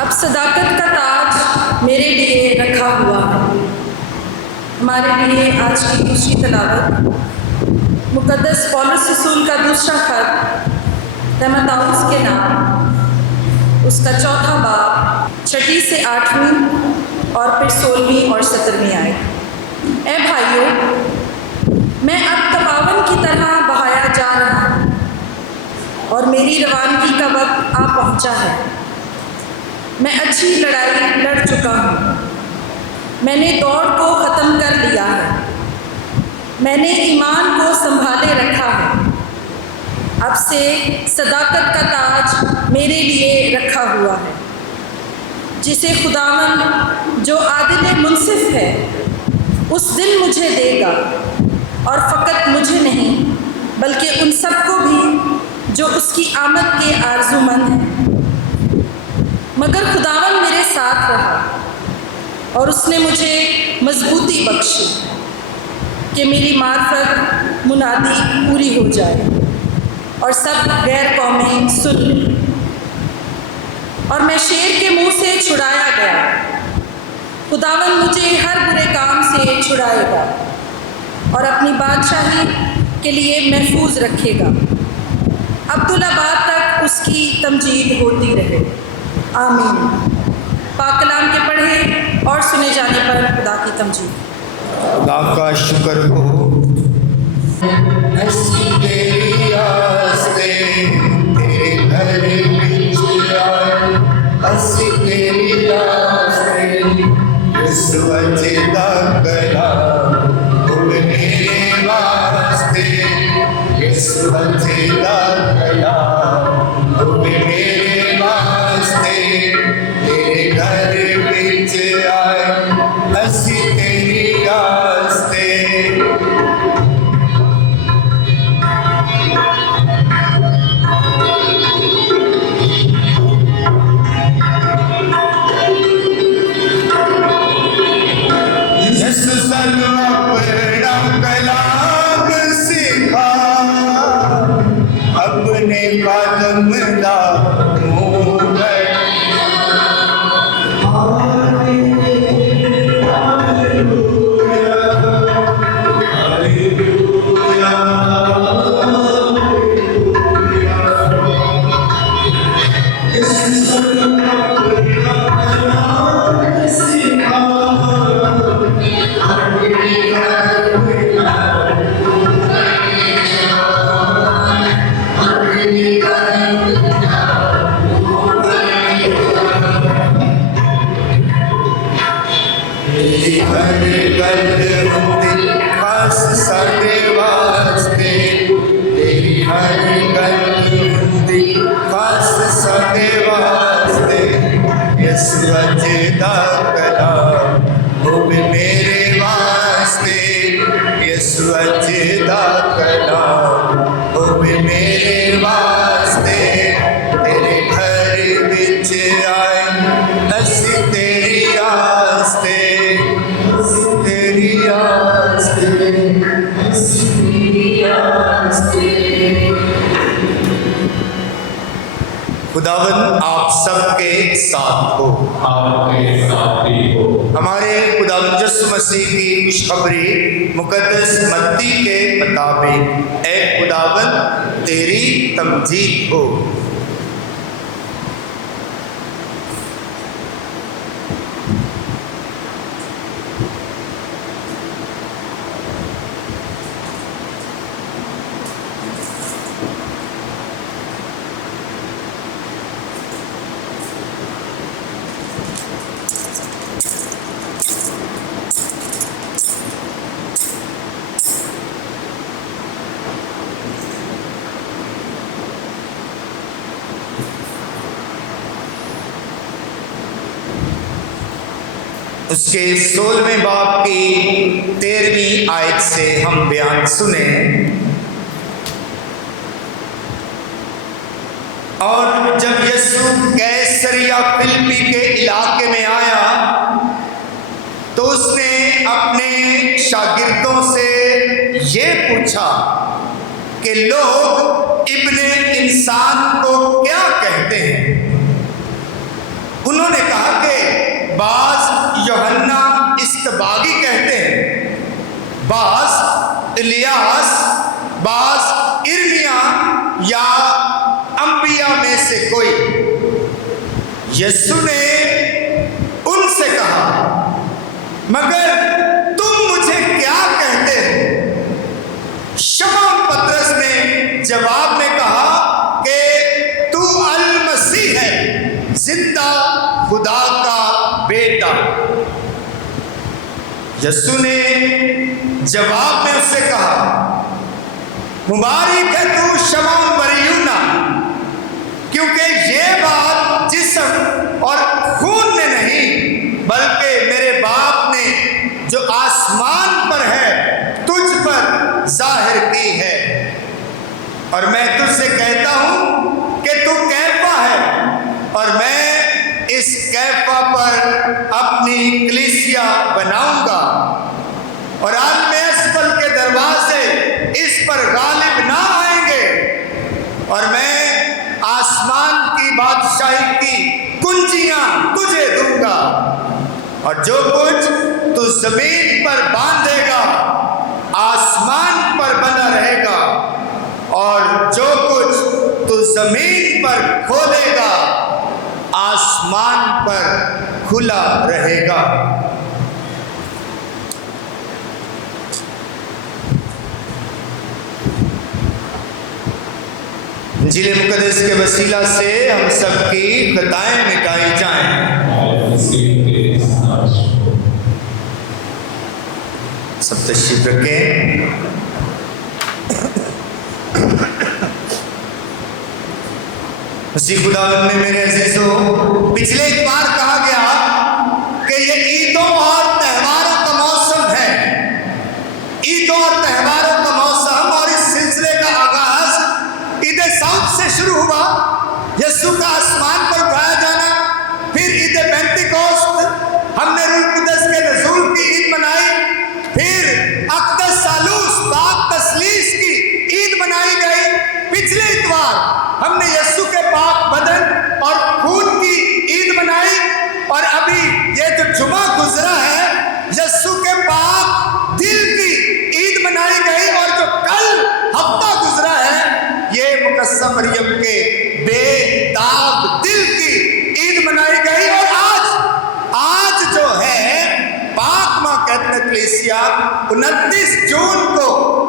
اب صداقت کا تاج میرے لیے رکھا ہوا ہے۔ ہمارے لیے آج کی دوسری تلاوت مقدس پولس رسول کا دوسرا خط تیموتھوس کے نام، اس کا 4 باب 6 سے 8 اور پھر 16 اور 17 آیت۔ اے بھائیو، میں اب تپاون کی طرح بہایا جا رہا ہوں اور میری روانگی کا وقت آ پہنچا ہے۔ میں اچھی لڑائی لڑ چکا ہوں، میں نے دوڑ کو ختم کر لیا ہے، میں نے ایمان کو سنبھالے رکھا ہے۔ اب سے صداقت کا تاج میرے لیے رکھا ہوا ہے، جسے خداوند جو عادل منصف ہے اس دن مجھے دے گا، اور فقط مجھے نہیں بلکہ ان سب کو بھی جو اس کی آمد کے آرزو مند ہیں۔ مگر خداوند میرے ساتھ رہا اور اس نے مجھے مضبوطی بخشی کہ میری معرفت منادی پوری ہو جائے اور سب غیر قومیں سن لیں، اور میں شیر کے منہ سے چھڑایا گیا۔ خداوند مجھے ہر برے کام سے چھڑائے گا اور اپنی بادشاہی کے لیے محفوظ رکھے گا۔ عبدالآباد تک اس کی تمجید ہوتی رہے، آمین۔ پاک کلام کے پڑھے اور سنے جانے پر خدا کی تمجید۔ خدا کا شکر ہو، تیری آستے تیرے گھر وچ آئے، اسی تیری آستے اس وجہ دا کلام ہو میرے واسطے، اس وجہ دا کلام ہو میرے واسطے، تیرے گھر وچ آئے اسی تیری آستے۔ اپنے قدم دا خداوند آپ سب کے ساتھ ہو، آپ کے ساتھ بھی ہو۔ ہمارے خداوند یسوع مسیح کی خوشخبری مقدس متی کے مطابق اے خداوند تیری تمجید ہو۔ اس کے 16ویں باب کی 13ویں آیت سے ہم بیان سنیں۔ اور جب یسوع قیصریہ فلپی کے علاقے میں آیا تو اس نے اپنے شاگردوں سے یہ پوچھا کہ لوگ ابن انسان کو کیا کہتے ہیں؟ انہوں نے کہا کہ بعض یوحنا استباغی کہتے ہیں، بعض الیاس، بعض ارمیا یا انبیاء میں سے کوئی۔ یسوع نے ان سے کہا، مگر تم مجھے کیا کہتے ہو؟ شمعون پطرس نے جواب میں کہا کہ تو المسیح ہے، زندہ خدا کا بیٹا۔ یسوع نے جواب میں اس سے کہا، مبارک ہے تو شمعون بریونا، کیونکہ یہ بات جسم اور خون نے نہیں بلکہ میرے باپ نے جو آسمان پر ہے تجھ پر ظاہر کی ہے۔ اور میں تجھ سے کہتا ہوں کہ تو کیفا ہے، اور میں اس کیفا پر اپنی کلیسیا بناؤں گا، اور عالم اسفل کے دروازے اس پر غالب نہ آئیں گے، اور میں آسمان کی بادشاہی کی کنجیاں تجھے دوں گا، اور جو کچھ تو زمین پر باندھے گا آسمان پر بنا رہے گا، اور جو کچھ تو زمین پر کھولے گا آسمان پر کھلا رہے گا۔ انجیل مقدس کے وسیلہ سے ہم سب کی خطائیں مٹائی جائیں۔ اور مسیح کے ساتھ سب تشریف رکھیں۔ مسیح خداوند میں میرے عزیزو، پچھلے ایک بار کہا گیا کہ یہ عیدوں اور تہواروں کا موسم ہے، عیدوں اور تہواروں کا موسم، اور اس سلسلے کا آغاز عید سعود سے شروع ہوا، یسوع کا آسمان پر اٹھایا جانا، پھر عید پینتیکوست، ہم نے روح القدس کے نزول کی عید منائی، پھر اقدس سالوس پاک تثلیث کی عید منائی گئی، پچھلے اتوار ہم نے یسوع کے پاک بدن اور خون کی عید منائی، اور ابھی یہ جو جمعہ گزرا ہے یسوع کے پاک دل کی عید منائی گئی، اور جو کل ہفتہ گزرا ہے یہ مقدسہ مریم کے بے داغ دل کی عید منائی گئی، اور آج جو ہے پاک ماں کیتھولک کلیسیا 29 جون کو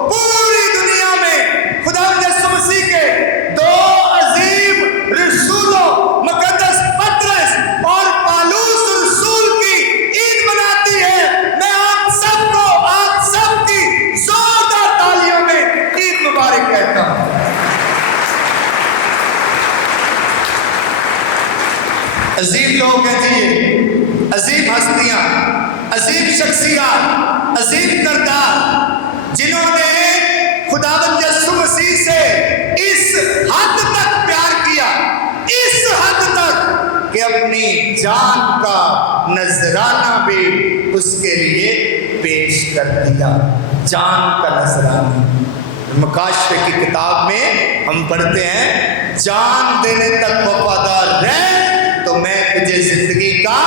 پوری دنیا میں خداوند یسوع مسیح کے دو عظیم رسولوں مقدس پطرس اور پالوس رسول کی عید مناتی ہے۔ میں آپ سب کو، آپ سب کی زوردار تالیوں میں عید مبارک کہتا ہوں۔ عظیم لوگ ہیں جی، یہ عظیم ہستیاں، عظیم شخصیات، عظیم کردار، جنہوں نے خداوند یسوع مسیح سے اس حد تک پیار کیا، اس حد تک کہ اپنی جان کا نذرانہ بھی اس کے لیے پیش کر دیا، جان کا نذرانہ۔ مکاشفے کی کتاب میں ہم پڑھتے ہیں، جان دینے تک وفادار رہ تو میں تجھے زندگی کا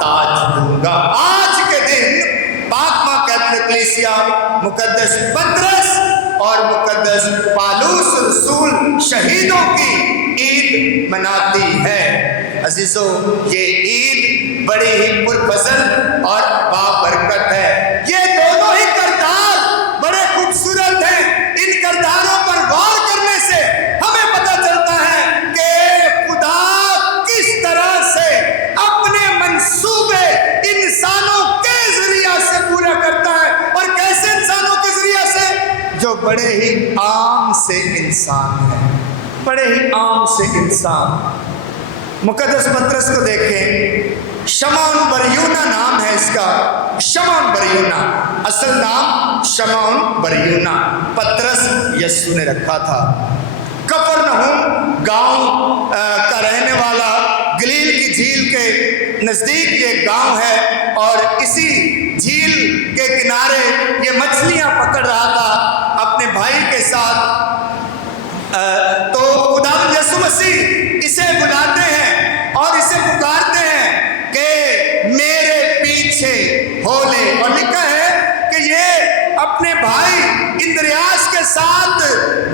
تاج دوں گا۔ آج کے دن پاک ماں کیتھولک کلیسیا مقدس پطرس اور مقدس پالوس رسول شہیدوں کی عید مناتی ہے۔ عزیزو، یہ عید بڑی ہی پرفضل اور بابرکت ہے۔ یہ دونوں ہی کردار بڑے خوبصورت ہیں۔ ان کرداروں پر غور کرنے سے ہمیں پتہ چلتا ہے کہ خدا کس طرح سے اپنے منصوبے انسانوں کے ذریعہ سے پورا کرتا ہے، اور کیسے انسانوں کے ذریعہ سے؟ جو بڑے ہی عام سے انسان ہے، بڑے ہی عام سے انسان۔ مقدس پطرس کو دیکھیں، شمعون بریونا نام ہے اس کا، شمعون بریونا، اصل نام شمعون بریونا، پطرس یسوع نے رکھا تھا۔ کفرنہوم گاؤں کا رہنے والا، گلیل کی جھیل کے نزدیک یہ گاؤں ہے، اور اسی جھیل کے کنارے یہ مچھلیاں پکڑ رہا تھا اپنے بھائی کے ساتھ۔ تو خداوند یسوع مسیح اسے بلاتے ہیں اور اسے پکارتے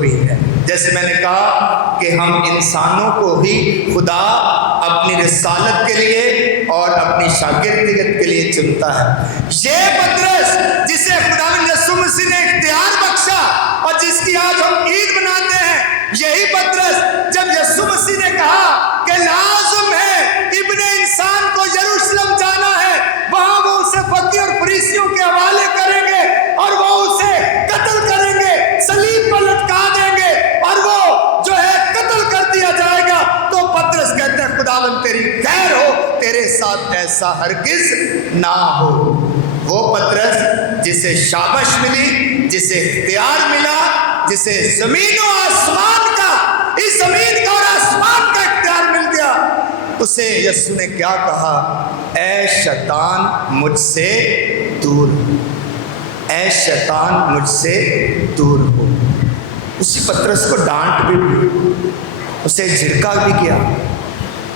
بھی ہے. جیسے میں نے کہا کہ ہم انسانوں کو ہی خدا اپنی رسالت کے لیے اور اپنی شاگردیت کے لیے چنتا ہے. یہ پطرس جسے خداوند یسوع مسیح نے اختیار بخشا اور جس کی آج ہم عید مناتے ہیں، یہی پطرس جب یسوع مسیح نے کہا کہ لازم ہے ابن انسان کو یروشلم جانا ہے، وہاں وہ اسے فقیہ اور فریسیوں کے حوالے کریں گے اور وہ اسے قتل کریں گے، صلیب پر لٹکا دیں گے اور وہ جو ہے قتل کر دیا جائے گا، تو پطرس کہتے ہیں خداوند تیری خیر ہو، تیرے ساتھ ایسا ہرگز نہ ہو. وہ پطرس جسے شابش ملی، جسے اختیار ملا، جسے زمین و آسمان کا، اس زمین کا اور آسمان کا اختیار مل گیا، اسے یسوع نے کیا کہا؟ اے شیطان مجھ سے دور ہو، اے شیطان مجھ سے دور ہو. اسی پطرس کو ڈانٹ بھی اسے جھڑکا بھی کیا،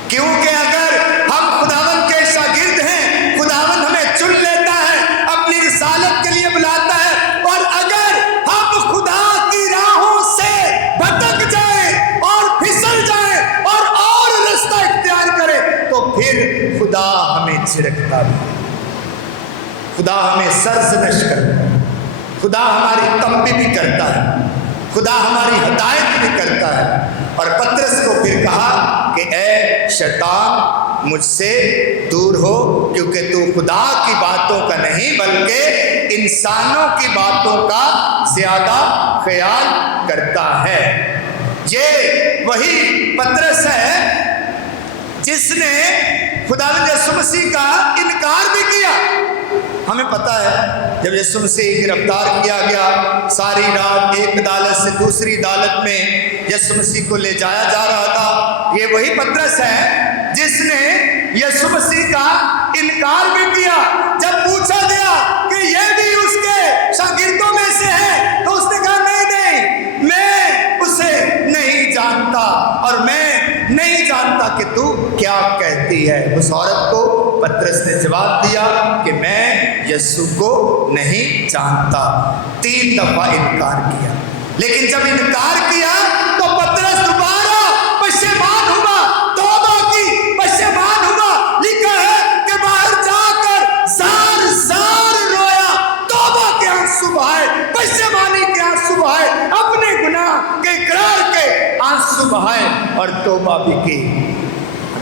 کیونکہ اگر ہم خداوند کے شاگرد ہیں، خداوند ہمیں چن لیتا ہے، اپنی رسالت کے لیے بلاتا ہے، اور اگر ہم خدا کی راہوں سے بھٹک جائیں اور پھسل جائیں اور رستہ اختیار کریں، تو پھر خدا ہمیں جھڑکتا بھی، خدا ہمیں سرزنش کرتا ہے، خدا ہماری تنبیہ بھی کرتا ہے، خدا ہماری ہدایت بھی کرتا ہے. اور پطرس کو پھر کہا کہ اے شیطان مجھ سے دور ہو، کیونکہ تو خدا کی باتوں کا نہیں بلکہ انسانوں کی باتوں کا زیادہ خیال کرتا ہے. یہ وہی پطرس ہے جس نے خداوند یسوع مسیح کا انکار بھی کیا. ہمیں پتہ ہے جب یسوع مسیح گرفتار کیا گیا، ساری رات ایک عدالت سے دوسری عدالت میں یسوع مسیح کو لے جایا جا رہا تھا. یہ وہی پطرس ہے جس نے یسوع مسیح کا انکار بھی کیا. جب پوچھا گیا کہ یہ بھی اس کے شاگردوں میں سے ہے، تو اس نے کہا نہیں، میں اسے نہیں جانتا اور میں نہیں جانتا کہ تو کیا کہتی ہے. اس عورت کو پطرس نے جواب دیا کہ میں یسوع کو نہیں جانتا. 3 دفعہ انکار کیا، لیکن جب انکار کیا تو پطرس دوبارہ پشیمان ہوا، توبہ کی، پشیمان ہوا. لکھا ہے کہ باہر جا کر زار زار رویا، توبہ کے آنسو بہائے، پشیمانی کے آنسو بہائے، اپنے گناہ کے اقرار کے آنسو بہائے اور توبہ بھی کی.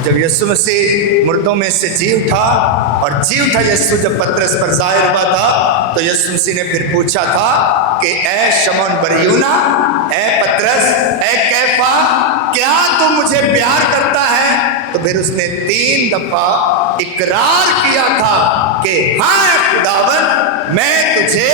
جب یسوع مسیح مردوں میں سے جی اٹھا یسوع جب پطرس پر ظاہر ہوا تھا، تو یسوع مسیح نے پھر پوچھا تھا کہ اے شمعون بریونا، اے پطرس، اے کیفا، کیا تو مجھے پیار کرتا ہے؟ تو پھر اس نے 3 دفعہ اقرار کیا تھا کہ ہاں اے خداوند میں تجھے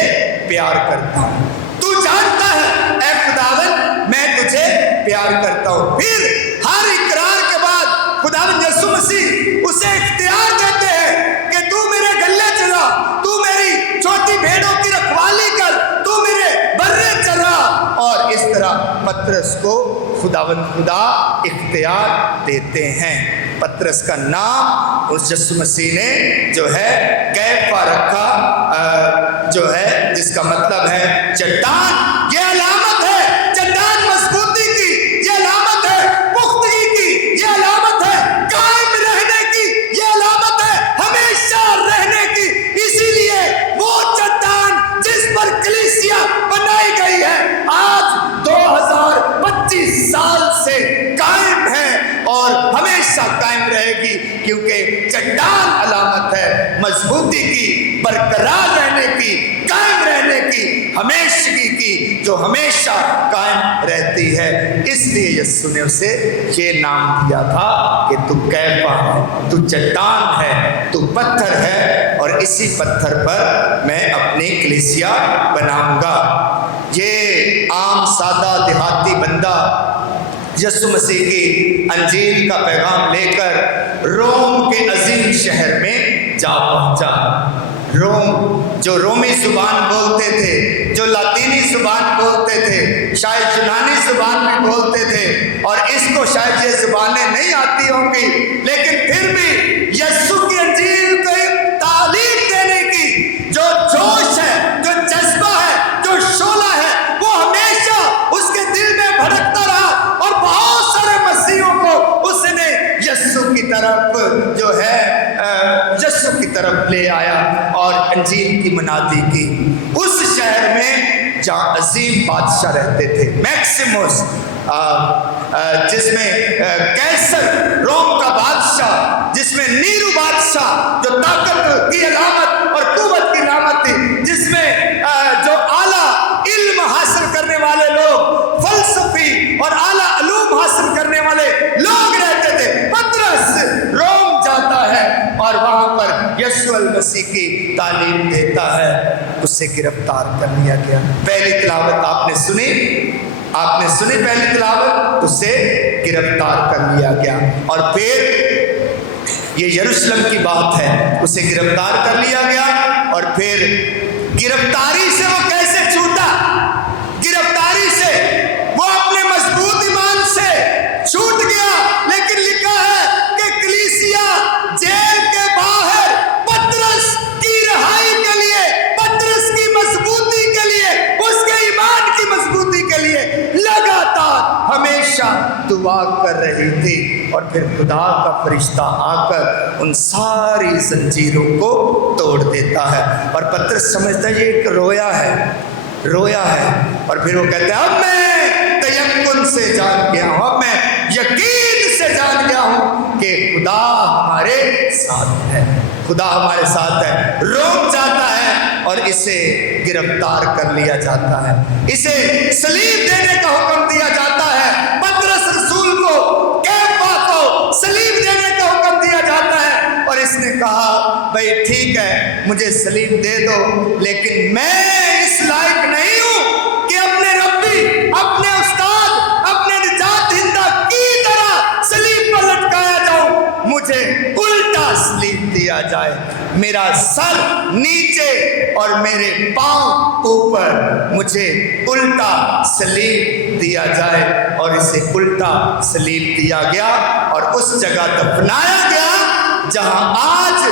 پیار کرتا ہوں. تو جانتا ہے اے خداوند میں تجھے پیار کرتا ہوں. پھر ہر اقرار کے بعد خداوند یسوع مسیح اسے اختیار دیتے ہیں کہ تو میرے گلے چلا، تو میری چھوٹی بھیڑوں کی رکھوالی کر، تو میرے برے چلا. اور اس طرح پطرس کو خداوند خدا اختیار دیتے ہیں. پطرس کا نام اس یسوع مسیح نے جو ہے کیفا رکھا، جو ہے جس کا مطلب ہے چٹان. یہ علامت ہے چٹان مضبوطی کی، یہ علامت ہے پختگی کی، یہ علامت ہے قائم رہنے کی، یہ علامت ہے ہمیشہ رہنے کی. اسی لیے وہ چٹان جس پر کلیسیا بنائی گئی ہے آج 2025 سال سے قائم ہے اور ہمیشہ قائم رہے گی، کیونکہ چٹان علامت ہے مضبوطی کی، برقرار رہنے کی، قائم رہنے کی، ہمیشگی کی، جو ہمیشہ قائم رہتی ہے. اس لیے یسوع نے اسے یہ نام دیا تھا کہ تو کیفا ہے، تو چٹان ہے، تو پتھر ہے، اور اسی پتھر پر میں اپنی کلیسیا بناؤں گا. یہ عام سادہ دیہاتی بندہ یسوع مسیح کی انجیل کا پیغام لے کر روم کے عظیم شہر میں جا پہنچا. روم جو رومی زبان بولتے تھے، جو لاطینی زبان بولتے تھے، شاید یونانی زبان بھی بولتے تھے، اور اس کو شاید یہ زبانیں نہیں آتی ہوں گی، لیکن پھر بھی یسوع کی انجیل کو تعلیم دینے کی جو جوش ہے، جو جذبہ ہے، جو انجیل کی منادی کی اس شہر میں جہاں عظیم بادشاہ رہتے تھے، میکسیموس، جس میں کیسر روم کا بادشاہ، جس میں نیرو بادشاہ جو طاقت کی علامت اور قوت کی علامت تھی، جس میں جو اعلیٰ علم حاصل کرنے والے لوگ، فلسفی اور اعلیٰ علوم حاصل کرنے والے لوگ رہتے تھے۔ پطرس روم جاتا ہے اور وہاں پر یسوع المسیح کی تعلیم دیتا ہے، اسے گرفتار کر لیا گیا۔ پہلی تلاوت آپ نے سنی پہلی تلاوت، اسے گرفتار کر لیا گیا۔ اور پھر یہ یروشلم کی بات ہے، اسے گرفتار کر لیا گیا، اور پھر گرفتاری سے وہ کیسے چھوٹا؟ گرفتاری سے وہ اپنے مضبوط ایمان سے چھوٹ گیا، لیکن لکھا ہے کہ کلیسیا جیل کے باہر پطرس کی رہائی کے لیے، پطرس کی مضبوطی کے لیے، اس کے ایمان کی مضبوطی کے لیے لگاتار ہمیشہ دعا کر رہی تھی۔ اور پھر خدا کا فرشتہ آ کر ان ساری زنجیروں کو توڑ دیتا ہے، اور پطرس سمجھتا ہے یہ ایک رویا ہے، اور پھر وہ کہتے ہیں اب میں تیقن سے جان گیا ہوں، اب میں یقین سے جان گیا ہوں کہ خدا ہمارے ساتھ ہے، خدا ہمارے ساتھ ہے۔ روم جاتا ہے اور اسے گرفتار کر لیا جاتا ہے، اسے صلیب دینے کا حکم دیا جاتا ہے، پطرس رسول کو، کیفا کو صلیب دینے کا حکم دیا جاتا ہے، اور اس نے کہا بھائی ٹھیک ہے مجھے صلیب دے دو، لیکن میں اس لائق نہیں ہوں کہ اپنے ربی، اپنے استاد، اپنے نجات دہندہ کی طرح صلیب پر لٹکایا جاؤں، مجھے الٹا صلیب دیا جائے، میرا سر نیچے اور میرے پاؤں اوپر، مجھے الٹا صلیب دیا جائے، اور اسے الٹا صلیب دیا گیا اور اس جگہ دفنایا گیا جہاں آج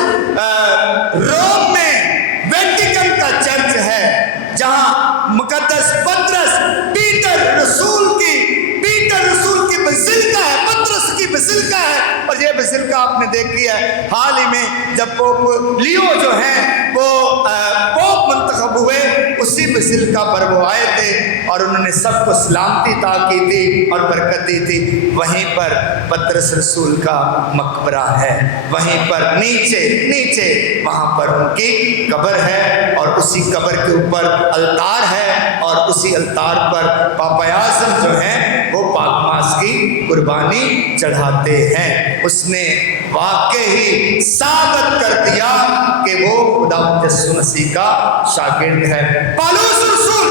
روم میں ویٹیکن کا چرچ ہے، جہاں مقدس پطرس پیٹر رسول کی بزیلکا ہے، پطرس کی بزیلکا ہے۔ اور یہ بزیلکا آپ نے دیکھی ہے حال ہی میں جب پوپ لیو جو ہیں وہ پوپ منتخب ہوئے، اسی بزیلکا پر وہ آئے تھے اور انہوں نے سب کو سلامتی عطا کی تھی اور برکت دی تھی۔ وہیں پر پطرس رسول کا مقبرہ ہے، وہیں پر نیچے وہاں پر ان کی قبر ہے، اور اسی قبر کے اوپر التار ہے، اور اسی التار پر پاپا اعظم جو ہیں وہ پاک ماس کی قربانی چڑھاتے ہیں۔ اس نے واقعی ثابت کر دیا کہ وہ خدا یسوع مسیح کا شاگرد ہے۔ پالوس رسول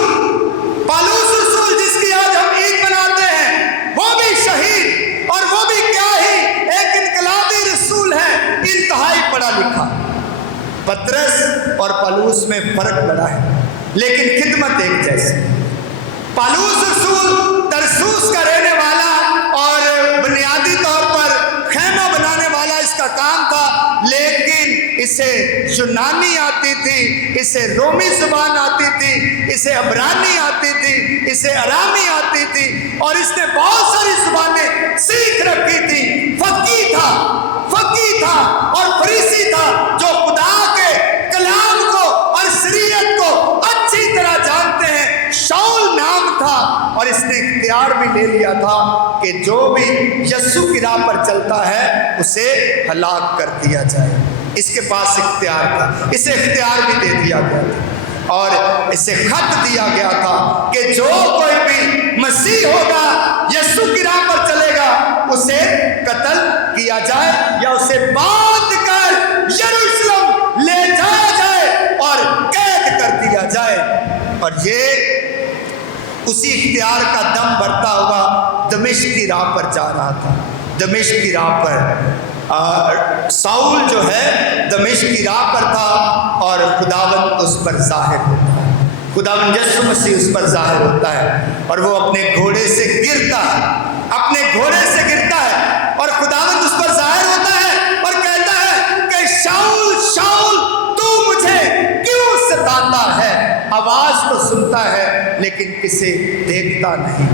جس کی آج ہم عید مناتے ہیں، وہ بھی شہید، اور وہ بھی کیا ہی ایک انقلابی رسول ہے، انتہائی پڑھا لکھا۔ پطرس اور پالوس میں فرق بڑا ہے، لیکن خدمت ایک جیسی۔ پالوس رسول ترسوس کا رہنے والا اور بنیادی طور پر خیمہ بنانے والا اس کا کام تھا، لیکن اسے یونانی آتی تھی، اسے رومی زبان آتی تھی، اسے عبرانی آتی تھی، اسے ارامی آتی تھی، اور اس نے بہت ساری زبانیں سیکھ رکھی تھی۔ فقیہ تھا اور فریسی تھا، جو خدا کے کلام کو اور شریعت کو اچھی طرح جانتے ہیں۔ شاؤل نام تھا، اور اس نے اختیار بھی لے لیا تھا کہ جو بھی یسوع کی راہ پر چلتا ہے اسے ہلاک کر دیا جائے۔ اس کے پاس اختیار تھا، اسے اختیار بھی دے دیا گیا تھا، اور اسے خط دیا گیا تھا کہ جو کوئی بھی مسیح ہوگا، یسوع کی راہ پر چلے گا، اسے قتل کیا جائے یا اسے باندھ کر یروشلم لے جایا جائے اور قید کر دیا جائے۔ اور یہ اسی اختیار کا دم بھرتا ہوا دمشق کی راہ پر جا رہا تھا۔ دمشق کی راہ پر ساؤل جو ہے دمشق کی راہ پر تھا، اور خداوند اس پر ظاہر ہوتا ہے، خداوند یسوع مسیح اس پر ظاہر ہوتا ہے، اور وہ اپنے گھوڑے سے گرتا ہے، اور خداوند اس پر ظاہر ہوتا ہے اور کہتا ہے کہ شاؤل تو مجھے کیوں ستاتا ہے؟ آواز تو سنتا ہے لیکن کسے دیکھتا نہیں۔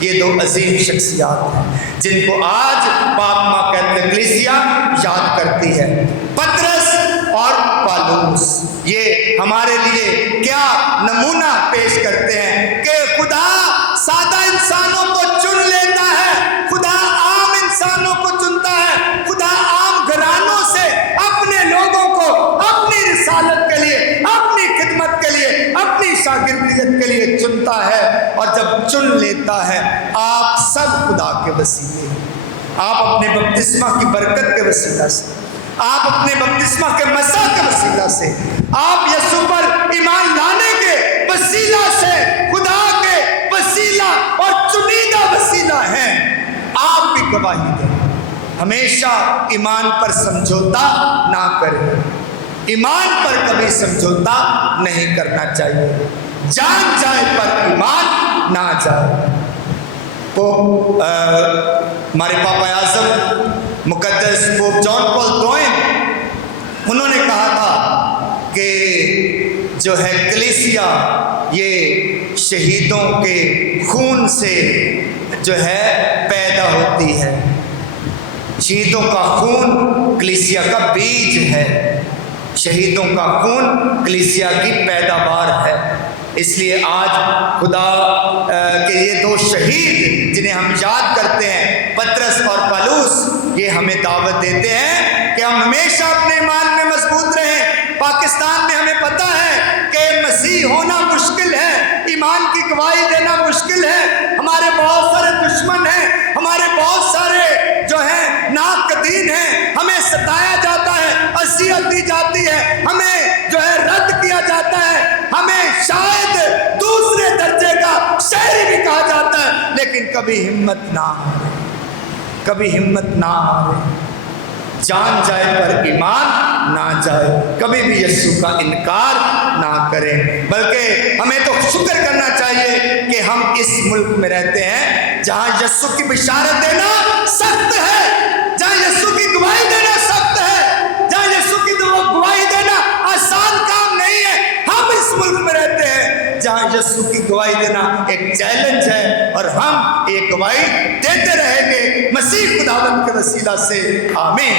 یہ دو عظیم شخصیات ہیں جن کو آج پاک ماں کیتھولک کلیسیا یاد کرتی ہے، پطرس اور پالوس۔ یہ ہمارے لیے کیا نمونہ پیش کرتے ہیں کہ خدا سادہ انسانوں کو چن لیتا ہے، خدا عام انسانوں کو چنتا ہے، خدا عام گھرانوں سے اپنے لوگوں کو اپنی رسالت کے لیے، اپنی خدمت کے لیے، اپنی شاگردیت کے لیے چنتا ہے۔ اور جب چن لیتا ہے، آپ سب خدا کے وسیلے، آپ اپنے بپتسمہ کی برکت کے وسیلہ سے، آپ اپنے بپتسمہ کے مسا کے وسیلہ سے، آپ یسوع پر ایمان لانے کے وسیلہ سے خدا کے وسیلہ اور چنیدہ وسیلہ ہیں۔ آپ بھی گواہی دیں، ہمیشہ ایمان پر سمجھوتا نہ کریں، ایمان پر کبھی سمجھوتا نہیں کرنا چاہیے، جان جائے پر ایمان نہ جائے۔ پوپ ہمارے پاپا اعظم مقدس پوپ جان پال دوئم، انہوں نے کہا تھا کہ جو ہے کلیسیا یہ شہیدوں کے خون سے جو ہے پیدا ہوتی ہے، شہیدوں کا خون کلیسیا کا بیج ہے، شہیدوں کا خون کلیسیا کی پیداوار ہے۔ اس لیے آج خدا کے یہ دو شہید جنہیں ہم یاد کرتے ہیں، پطرس اور پالوس، یہ ہمیں دعوت دیتے ہیں کہ ہم ہمیشہ اپنے ایمان میں مضبوط رہیں۔ پاکستان میں ہمیں پتہ ہے کہ مسیح ہونا مشکل ہے، ایمان کی گواہی دینا مشکل ہے، ہمارے بہت سارے دشمن ہیں، ہمارے بہت سارے جو ہیں ناقدین ہیں، ہمیں ستایا جاتا ہے، اذیت دی جاتی ہے، ہمیں جو ہے رد کیا جاتا ہے، ہمیں شاید دوسرے درجے کا شہری بھی کہا جاتا ہے، لیکن کبھی ہمت نہ ہارے، کبھی ہمت نہ ہارے، جان جائے پر ایمان نہ جائے، کبھی بھی یسوع کا انکار نہ کریں، بلکہ ہمیں تو شکر کرنا چاہیے کہ ہم اس ملک میں رہتے ہیں جہاں یسوع کی بشارت دینا سخت ہے، جہاں یسوع کی گواہی دینا سخت ہے، جہاں یسوع کی گواہی دینا آسان کام نہیں ہے۔ ہم اس ملک میں رہتے ہیں جہاں یسوع کی گواہی دینا ایک چیلنج ہے، اور ہم ایک گواہی دیتے رہیں گے مسیح خداوند کے وسیلہ سے، آمین۔